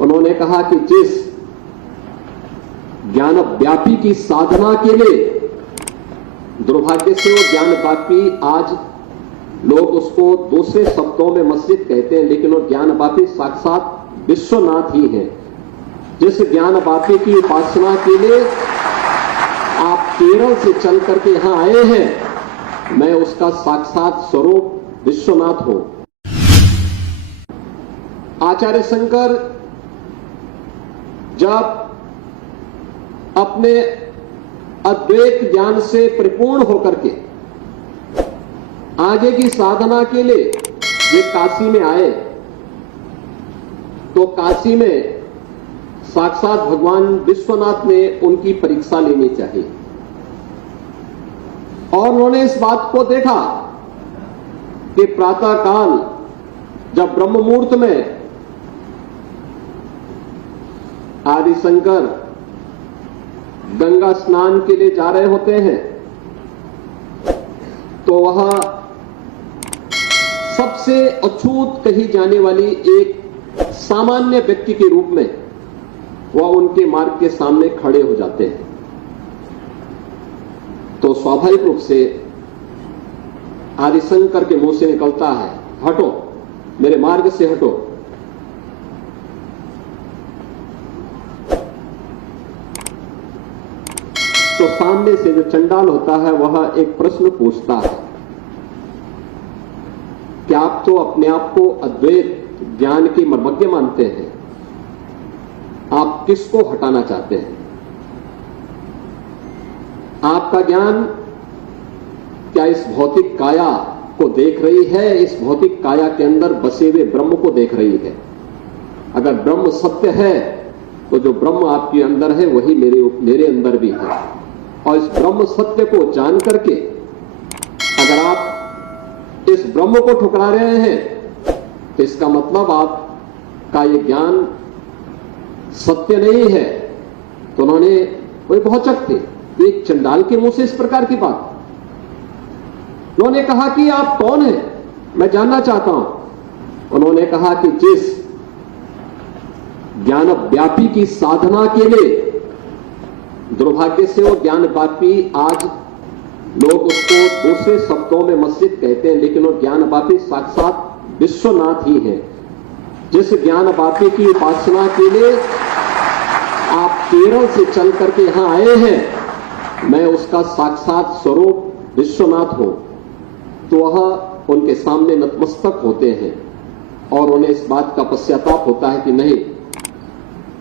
उन्होंने कहा कि जिस ज्ञान व्यापी की साधना के लिए, दुर्भाग्य से वो ज्ञान व्यापी आज लोग उसको दूसरे शब्दों में मस्जिद कहते हैं, लेकिन वो ज्ञान व्यापी साक्षात विश्वनाथ ही है। जिस ज्ञान व्यापी की उपासना के लिए आप केरल से चल करके यहां आए हैं, मैं उसका साक्षात स्वरूप विश्वनाथ हूं। आचार्य शंकर जब अपने अद्वैत ज्ञान से परिपूर्ण होकर के आगे की साधना के लिए ये काशी में आए, तो काशी में साक्षात भगवान विश्वनाथ ने उनकी परीक्षा लेनी चाहिए। और उन्होंने इस बात को देखा कि प्रातः काल जब ब्रह्म मुहूर्त में आदि शंकर गंगा स्नान के लिए जा रहे होते हैं, तो वह सबसे अछूत कही जाने वाली एक सामान्य व्यक्ति के रूप में वह उनके मार्ग के सामने खड़े हो जाते हैं। तो स्वाभाविक रूप से आदि शंकर के मुंह से निकलता है, हटो, मेरे मार्ग से हटो। तो सामने से जो चंडाल होता है वह एक प्रश्न पूछता है कि आप तो अपने आप को अद्वैत ज्ञान की मर्मज्ञ मानते हैं, आप किसको हटाना चाहते हैं? आपका ज्ञान क्या इस भौतिक काया को देख रही है, इस भौतिक काया के अंदर बसे हुए ब्रह्म को देख रही है? अगर ब्रह्म सत्य है तो जो ब्रह्म आपके अंदर है वही मेरे अंदर भी है। और इस ब्रह्म सत्य को जान करके अगर आप इस ब्रह्म को ठुकरा रहे हैं तो इसका मतलब आपका ये ज्ञान सत्य नहीं है। तो उन्होंने, वे भौचक थे, एक चंडाल के मुंह से इस प्रकार की बात। उन्होंने कहा कि आप कौन हैं, मैं जानना चाहता हूं। उन्होंने कहा कि जिस ज्ञान व्यापी की साधना के लिए, दुर्भाग्य से वो ज्ञान व्यापी आज लोग उसको दूसरे शब्दों में मस्जिद कहते हैं, लेकिन वो ज्ञान व्यापी साक्षात विश्वनाथ ही है। जिस ज्ञान व्यापी की उपासना के लिए आप केरल से चल करके यहां आए हैं, मैं उसका साक्षात स्वरूप विश्वनाथ हूं। तो वह उनके सामने नतमस्तक होते हैं और उन्हें इस बात का पश्चाताप होता है कि नहीं,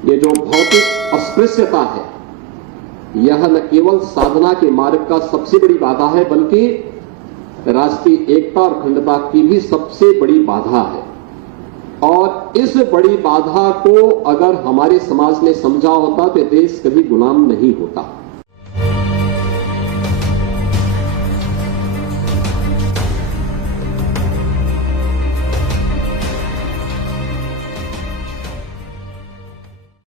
ये जो भौतिक अस्पृश्यता है यह न केवल साधना के मार्ग का सबसे बड़ी बाधा है, बल्कि राष्ट्रीय एकता और अखंडता की भी सबसे बड़ी बाधा है। और इस बड़ी बाधा को अगर हमारे समाज ने समझा होता तो देश कभी गुलाम नहीं होता।